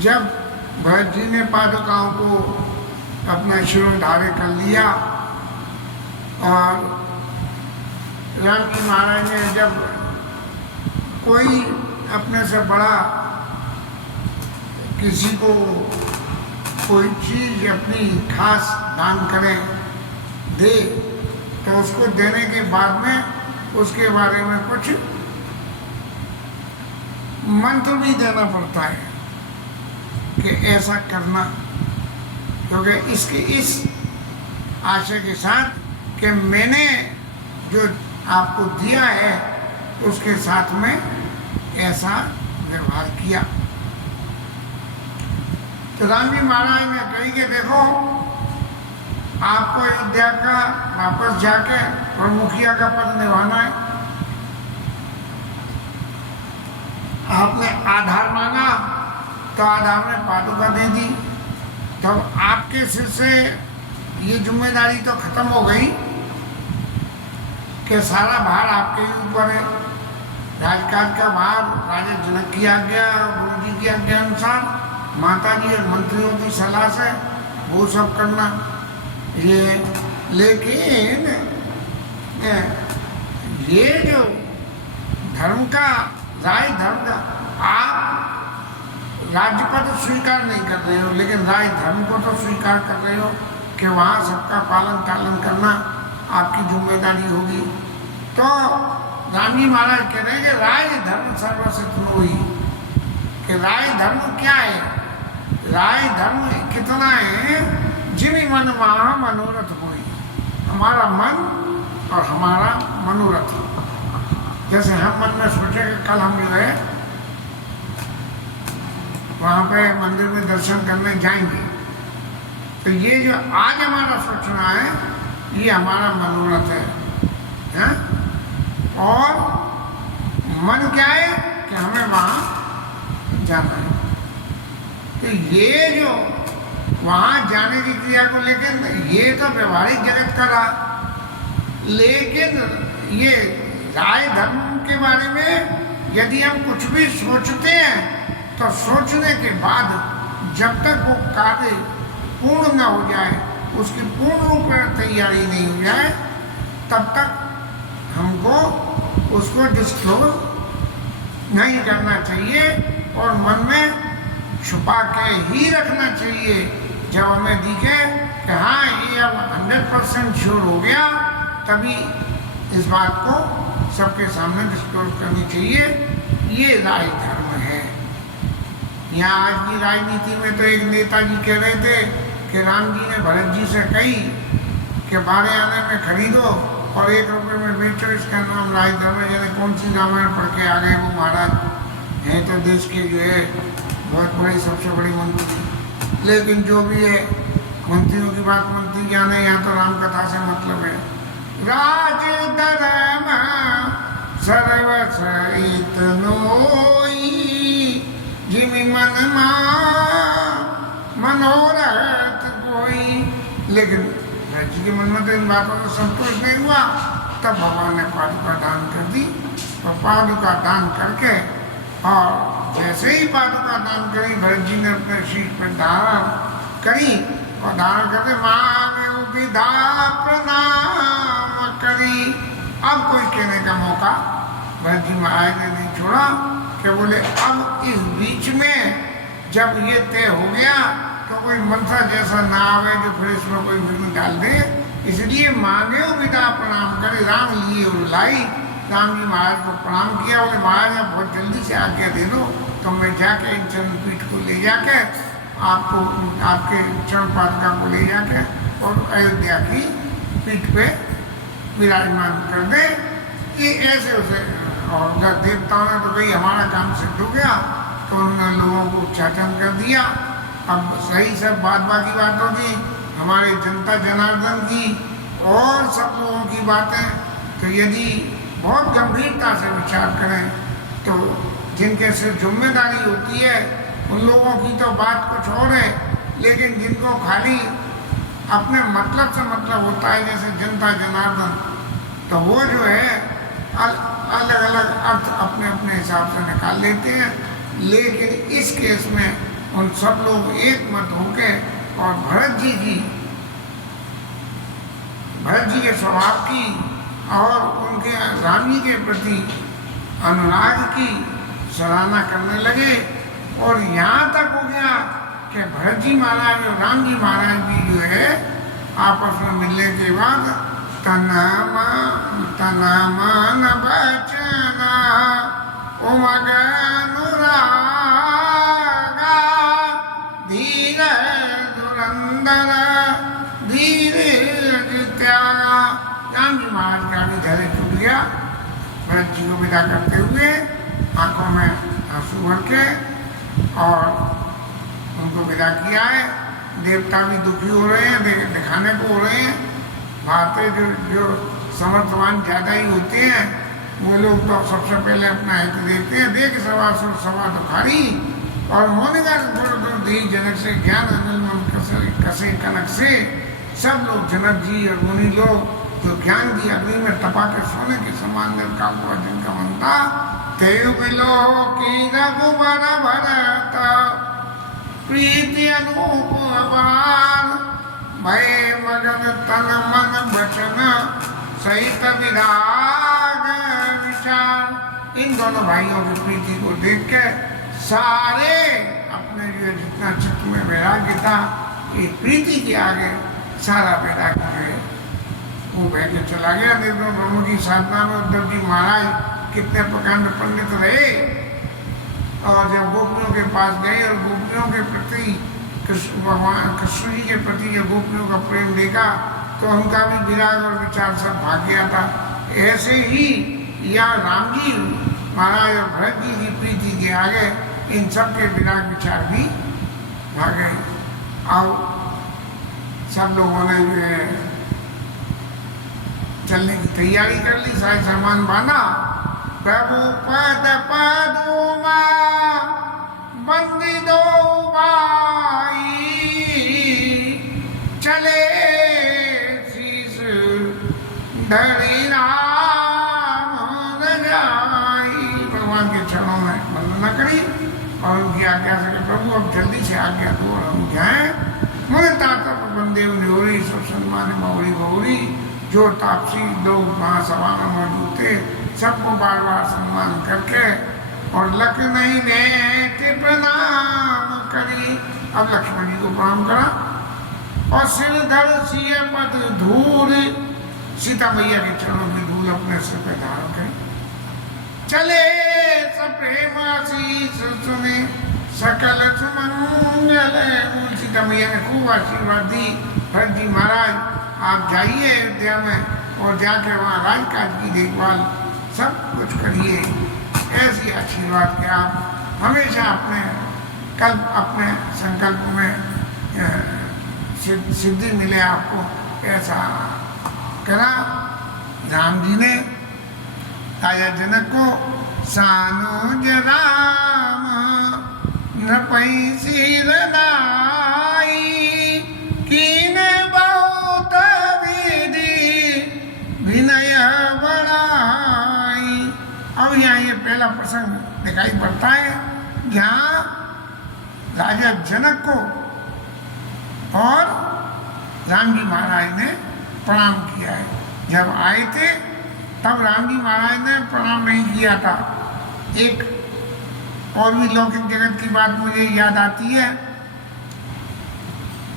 जब भरत जी ने पादुकाओं को अपना शिरोधार्य कर लिया और राम जी महाराज ने जब कोई अपने से बड़ा किसी को कोई चीज़ अपनी खास दान करे दे तो उसको देने के बाद में उसके बारे में कुछ मंत्र भी देना पड़ता है कि ऐसा करना, क्योंकि इसके इस आशय के साथ कि मैंने जो आपको दिया है उसके साथ में ऐसा व्यवहार किया। तो राम जी महाराज ने कही कि देखो आपको अयोध्या का वापस जाके और मुखिया का पद निभाना है। आपने आधार मांगा तो आधार में पादुका दे दी, तो आपके सिर से ये जिम्मेदारी तो खत्म हो गई कि सारा भार आपके ही ऊपर है। राजकाज का भार राजा जनक की आज्ञा और गुरु जी की आज्ञा अनुसार माता जी और मंत्रियों की सलाह से वो सब करना ये, लेकिन ये जो धर्म का राय धर्म का आप राज्य पद स्वीकार नहीं कर रहे हो, लेकिन राय धर्म को तो स्वीकार कर रहे हो कि वहाँ सबका पालन पालन करना आपकी जिम्मेदारी होगी। तो राम जी महाराज कह रहे हैं कि राय धर्म सर्वसिद्ध हुई, कि राय धर्म क्या है? राय धर्म कितना है? जिमी मन वहाँ मनोरथ हुई, हमारा मन और हमारा मनोरथ। जैसे हम मन में सोचे कि कल हम जो है वहाँ पे मंदिर में दर्शन करने जाएंगे, तो ये जो आज हमारा सोचना है ये हमारा मनोरथ है? और मन क्या है कि हमें वहाँ जाना है। तो ये जो वहाँ जाने की क्रिया को लेकर ये तो व्यवहारिक जगत का रहा, लेकिन ये राय धर्म के बारे में यदि हम कुछ भी सोचते हैं तो सोचने के बाद जब तक वो कार्य पूर्ण न हो जाए, उसकी पूर्ण रूप में तैयारी नहीं हो जाए, तब तक हमको उसको डिस्क्लोज नहीं करना चाहिए और मन में छुपा के ही रखना चाहिए। जब हमें दिखे कि हाँ ये अब 100% श्योर हो गया, तभी इस बात को सबके सामने डिस्क्लोज करनी चाहिए। ये राय धर्म है। यहाँ आज की राजनीति में तो एक नेताजी कह रहे थे कि राम जी ने भरत जी से कही कि 12 आने में खरीदो और 1 रुपये में बेचो, इसका नाम राय धर्म है। यानी कौन सी रामायण पढ़ के आ गए वो महाराज हैं, तो देश के जो है बहुत बड़ी सबसे बड़ी मंत्री। लेकिन जो भी है मंत्रियों की बात मंत्री जाने, यहाँ तो राम कथा से मतलब है। राज धर्म सर्वसहित नोई, जिमि मन मनोरथ कोई। लेकिन जी के मन में तो इन बातों को संतोष नहीं हुआ, तब भगवान ने पादुका दान कर दी। और पादुका दान करके और जैसे ही पादुका दान करी, भरत जी ने अपने शीश पर धारण करी और धारण करते मांगे विधा प्रणाम करी। अब कोई कहने का मौका भरत जी महाराज ने नहीं छोड़ा कि बोले अब इस बीच में जब ये तय हो गया तो कोई मंत्र जैसा ना आवे जो फिर इसमें कोई विघ्न डाल दे, इसलिए मांगे विदा प्रणाम करे। राम लिए और लाई, राम जी महाराज को प्रणाम किया। बोले महाराज आप बहुत जल्दी से आज्ञा दे दो तो मैं जाके इन चरण पीठ को ले जाके आपको आपके चरण पादुका को ले जाके और अयोध्या की पीठ पे विराजमान कर दे। ये ऐसे उसे और जब देवताओं ने तो भाई हमारा काम सिद्ध हो गया, तो उन्होंने लोगों को उच्चाटन कर दिया। अब सही सब बाकी बातों की, हमारे जनता जनार्दन की और सब लोगों की बातें, तो यदि बहुत गंभीरता से विचार करें तो जिनके सिर जिम्मेदारी होती है उन लोगों की तो बात कुछ और है, लेकिन जिनको खाली अपने मतलब से मतलब होता है जैसे जनता जनार्दन, तो वो जो है अलग अलग अर्थ अपने अपने हिसाब से निकाल लेते हैं। लेकिन इस केस में उन सब लोग एक मत होके और भरत जी के स्वभाव की और उनके राम जी के प्रति अनुराग की सराहना करने लगे। और यहाँ तक हो गया कि भरत जी महाराज और राम जी महाराज भी जो है आपस में मिलने के बाद तना मन बचना उमग अनुरागा धीर धुरंधर धीरे त्यागा। राम जी महाराज का भी धैर्य टूट गया। भरत जी को विदा करते हुए आंखों में आंसू भर के और उनको विदा किया है। देवता भी दुखी हो रहे हैं, दिखाने को हो रहे हैं। भारतीय जो समर्थवान ज़्यादा ही होते हैं वो लोग तो सबसे पहले अपना हित देखते हैं। देख सवा दुखारी और होने का दी जनक से ज्ञान अनिल मन कसे कनक से। सब लोग जनक जी और मुनि लोग जो ज्ञान की अग्नि में तपा के सोने के समान निर्काम हुआ जिनका मन था तेलो की रघुबर भरत प्रीति अनूप अपार भय मगन तन मन वचन सहित विराग विचार। इन दोनों भाइयों की प्रीति को देख के सारे अपने जो जितना चित्त में वैराग्य था इस प्रीति के आगे सारा वैराग्य जो है वो बह के चला गया। निर्गुण ब्रह्म की साधना में उद्धव जी महाराज कितने प्रकांड पंडित रहे और जब गोपियों के पास गए और गोपियों के प्रति भगवान कृष्ण जी के प्रति जब गोपियों का प्रेम देखा तो उनका भी विराग और विचार सब भाग गया था। ऐसे ही यहाँ राम जी महाराज और भरत जी की प्रीति के आगे इन सब के विराग विचार भी भागे। और सब लोगों ने जो है चलने की तैयारी कर ली, सारे सामान बांधा। प्रभु पद पदुमा बंदी दो भाई चले शीस धरी राम रजाई। भगवान के चरणों में वंदना करी और उनकी आज्ञा से प्रभु अब जल्दी से आज्ञा दो और हम जाए। मुझे ताता पर बंदे उन्होंने सब सन्मान मौरी गौरी जो तापसी लोग महासभा में मौजूद थे सबको बार बार सम्मान करके और लक्ष्मण ने प्रणाम करी। अब लक्ष्मण जी को प्रणाम करा और सिर धर सिए पद धूल सीता मैया के चरणों की धूल अपने सिर पे धारण करी। चले सप्रेम आशीष सुने सकल सुमंगल। सीता मैया ने खूब आशीर्वाद दी। भरत जी महाराज आप जाइए अयोध्या में और जाके वहाँ राजकाज की देखभाल सब कुछ करिए। ऐसी आशीर्वाद के आप हमेशा अपने संकल्प में सिद्धि मिले आपको, ऐसा करा। राम जी ने राजा जनक को सानुज राम नपई सिर नाई कीन बहुत विधि विनय बढ़ाई। अब यहाँ ये पहला प्रसंग दिखाई पड़ता है जहाँ राजा जनक को और राम जी महाराज ने प्रणाम किया है। जब आए थे तब राम जी महाराज ने प्रणाम नहीं किया था। एक और भी लौकिक जगत की बात मुझे याद आती है।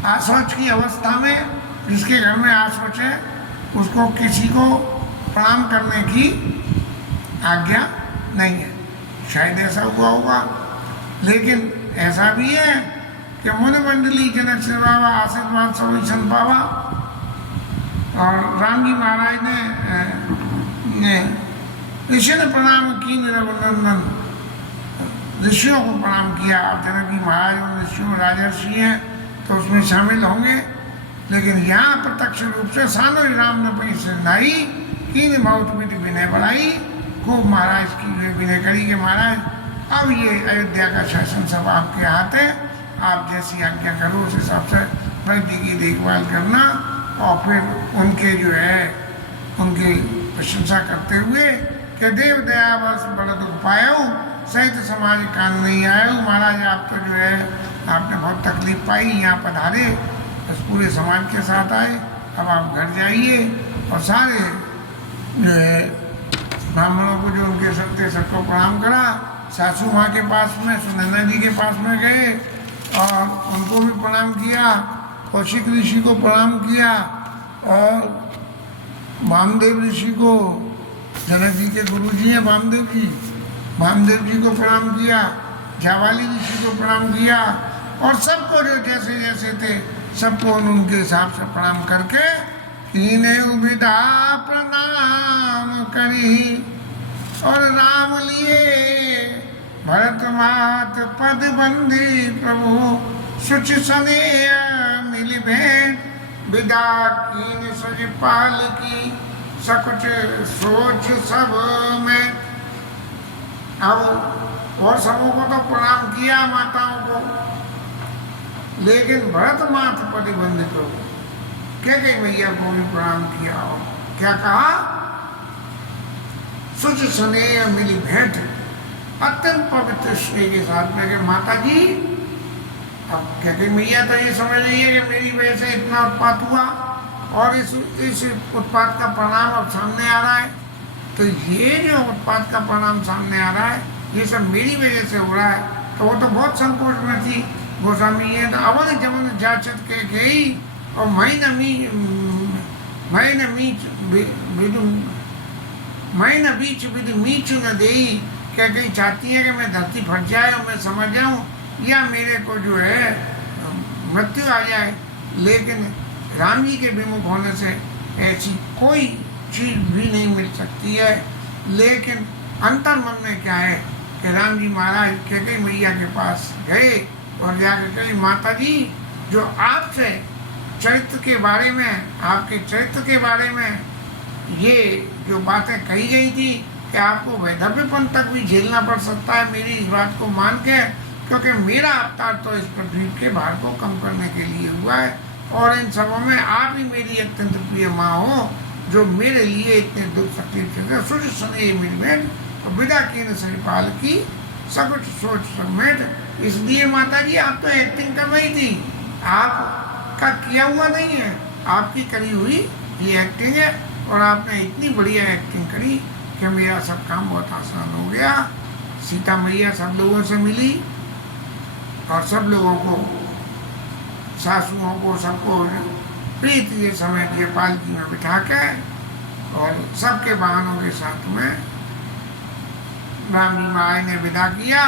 आशौच की अवस्था में जिसके घर में आशौच है उसको किसी को प्रणाम करने की आज्ञा नहीं है। शायद ऐसा हुआ होगा, लेकिन ऐसा भी है कि मुनि मंडली जनक से बाबा आशीर्वाद सभी सन पावा। और राम जी महाराज ने ऋषि ने प्रणाम की रघुनंदन, ऋषियों को प्रणाम किया। अब जनक जी महाराज ऋषियों राजर्षि हैं तो उसमें शामिल होंगे, लेकिन यहाँ प्रत्यक्ष रूप से सानो राम ने अपनी सिरनाई कीन बहुत विधि विनय बढ़ाई। खूब महाराज की विनय करी के महाराज अब ये अयोध्या का शासन सब आपके हाथ है, आप जैसी आज्ञा करो उस हिसाब से भरत जी की देखभाल करना। और फिर उनके जो है उनकी प्रशंसा करते हुए कि देव दया बस बड़ा दुख पायो सहित समाज कान नहीं आयो। महाराज आप तो जो है आपने बहुत तकलीफ पाई, यहाँ पधारे, बस पूरे समाज के साथ आए, अब आप घर जाइए। और सारे जो है ब्राह्मणों को जो उनके सकते सबको प्रणाम करा। सासू माँ के पास में, सुनैना जी के पास में गए और उनको भी प्रणाम किया, कौशिक ऋषि को प्रणाम किया और वामदेव ऋषि को, जनक जी के गुरु जी हैं वामदेव जी को प्रणाम किया, जावाली ऋषि को प्रणाम किया और सबको जो जैसे जैसे थे सबको उनके हिसाब से प्रणाम करके इन्हें विदा प्रणाम करी और राम लिए भरत मात पद बंदी प्रभु सुच सनेय मिली भेंट विदा कीन सज पाल की सकुच सोच सब में। अब और सबों को तो प्रणाम किया माताओं को, लेकिन भरत मात प्रतिबंधित प्रभु कैकेयी मैया को भी प्रणाम किया और क्या कहा, सुच स्नेह मिली भेंट, अत्यंत पवित्र स्नेह के साथ में कि माता जी, अब कैकेयी मैया तो ये समझ रही है कि मेरी वजह से इतना उत्पात हुआ और इस उत्पात का परिणाम अब सामने आ रहा है, तो ये जो उत्पात का परिणाम सामने आ रहा है ये सब मेरी वजह से हो रहा है। तो वो तो बहुत संकोच में थी गोस्वामी, ये तो अवध जमन जाचत कैकेयी और मैं न बीच विधि मीचू न देई। कैकेयी चाहती है कि मैं धरती फट जाए और मैं समझ जाऊं या मेरे को जो है मृत्यु आ जाए, लेकिन राम जी के विमुख होने से ऐसी कोई चीज भी नहीं मिल सकती है। लेकिन अंतर मन में क्या है कि राम जी महाराज कैकेयी मैया के पास गए और जाकर कही, माता जी जो आपसे चरित्र के बारे में, आपके चरित्र के बारे में ये जो बातें कही गई थी कि आपको वैधव्यपन तक भी झेलना पड़ सकता है मेरी इस बात को मान के, क्योंकि मेरा अवतार तो इस पृथ्वी के भार को कम करने के लिए हुआ है और इन सबों में आप ही मेरी अत्यंत प्रिय माँ हो जो मेरे लिए इतने दुख तकलीफ से सूर्य स्नेह मिलमेट और विदा की श्रीपाल की सकुच सोच समेट। इसलिए माता जी आप तो एक्टिंग कर रही थी, आपका किया हुआ नहीं है, आपकी करी हुई ये एक्टिंग है और आपने इतनी बढ़िया एक्टिंग करी कि मेरा सब काम बहुत आसान हो गया। सीता मैया सब लोगों से मिली और सब लोगों को, सासुओं को, सबको प्रीति के समय के पालकी में बिठा के और सबके वाहनों के साथ में राम जी महाराज ने विदा किया।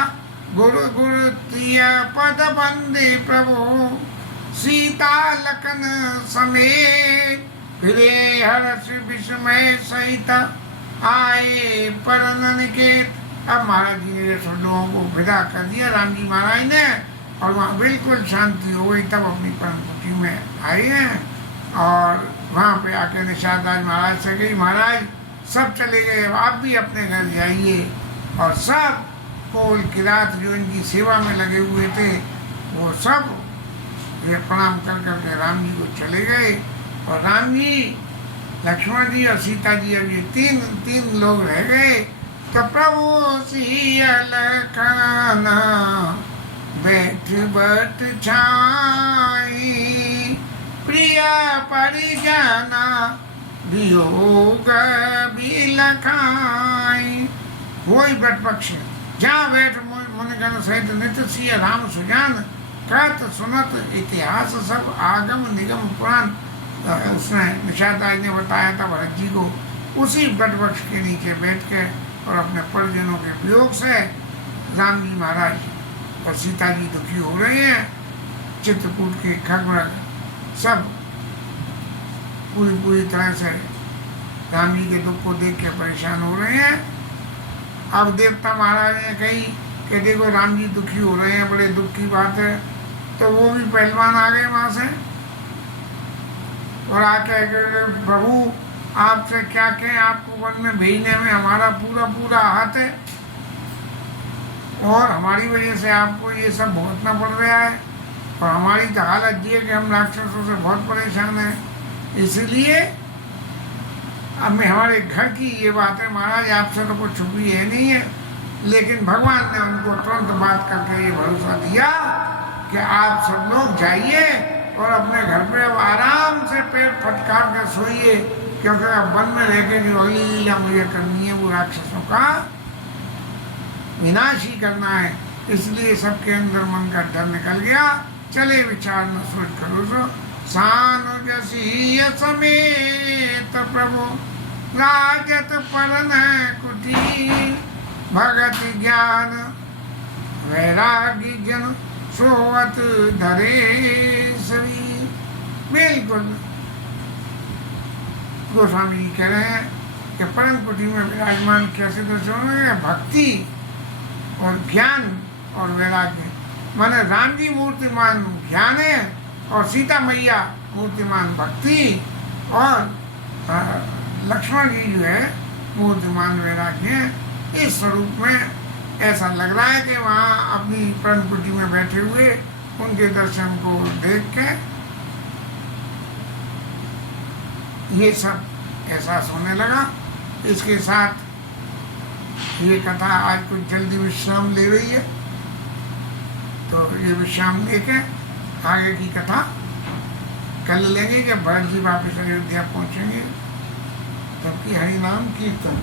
गुरु गुरु तिय पद बंदे प्रभु सीता लखन समेत फिरे हर्ष विस्मय सहित आए परन निकेत। अब महाराज जी ने सब लोगों को विदा कर दिया राम जी महाराज ने और वहाँ बिल्कुल शांति हो गई। तब अपनी परम कुटी में आए हैं और वहाँ पे आके निषाद राज महाराज से गई, महाराज सब चले गए, आप भी अपने घर जाइए। और सब कोल किरात जो इनकी सेवा में लगे हुए थे वो सब ये प्रणाम कर करके राम जी को चले गए। और राम जी, लक्ष्मण जी और सीता जी अब ये तीन लोग रह गए। तो प्रभु सिया लखन बैठ बट छाई प्रिय परिजना वियोग बिलखाई। वही बट पक्ष जहाँ बैठ मुनिगण सहित नित्य सिय राम सुजान कहत सुनत इतिहास सब आगम निगम पुराण। उसने निषाद राज ने बताया था भरत जी को, उसी बट वृक्ष के नीचे बैठ के और अपने परिजनों के वियोग से राम जी महाराज और सीता जी दुखी हो रहे हैं। चित्रकूट के खगमृग सब पूरी तरह से राम जी के दुख को देख के परेशान हो रहे हैं। अब देवता महाराज ने कही कि देखो राम जी दुखी हो रहे हैं, बड़े दुख की बात है। तो वो भी पहलवान आ गए वहाँ से और आके प्रभु आपसे क्या कहें, आपको वन में भेजने में हमारा पूरा हाथ है और हमारी वजह से आपको ये सब भुगतना पड़ रहा है और हमारी तो हालत ये है कि हम राक्षसों से बहुत परेशान हैं। इसलिए अब मैं हमारे घर की ये बात है महाराज, आपसे तो कुछ छुपी है नहीं है। लेकिन भगवान ने उनको तुरंत बात करके ये भरोसा दिया कि आप सब लोग जाइए और अपने घर पे अब आराम से पेट फटकार कर सोइए, क्योंकि अब वन में रह के जो अगली लीला मुझे करनी है वो राक्षसों का विनाश ही करना है। इसलिए सबके अंदर मन का डर निकल गया। चले विचार न सोच करो सो सानुजसी समेत प्रभु राजत परन कुटी भगत ज्ञान वैरागी जन सोवत धरे शरीर। बिल्कुल गोस्वामी जी कह रहे हैं कि परम कुटी में विराजमान कैसे दर्शन होंगे? भक्ति और ज्ञान और वैराग्य। माने राम जी मूर्तिमान ज्ञान है और सीता मैया मूर्तिमान भक्ति और लक्ष्मण जी जो है मूर्तिमान वैराग्य है। इस स्वरूप में ऐसा लग रहा है कि वहाँ अपनी परम कुटी में बैठे हुए उनके दर्शन को देख के ये सब एहसास होने लगा। इसके साथ ये कथा आज कुछ जल्दी विश्राम ले रही है, तो ये विश्राम लेके आगे की कथा कल लेंगे जब भरत जी वापिस अयोध्या पहुँचेंगे, तब की हरि नाम कीर्तन।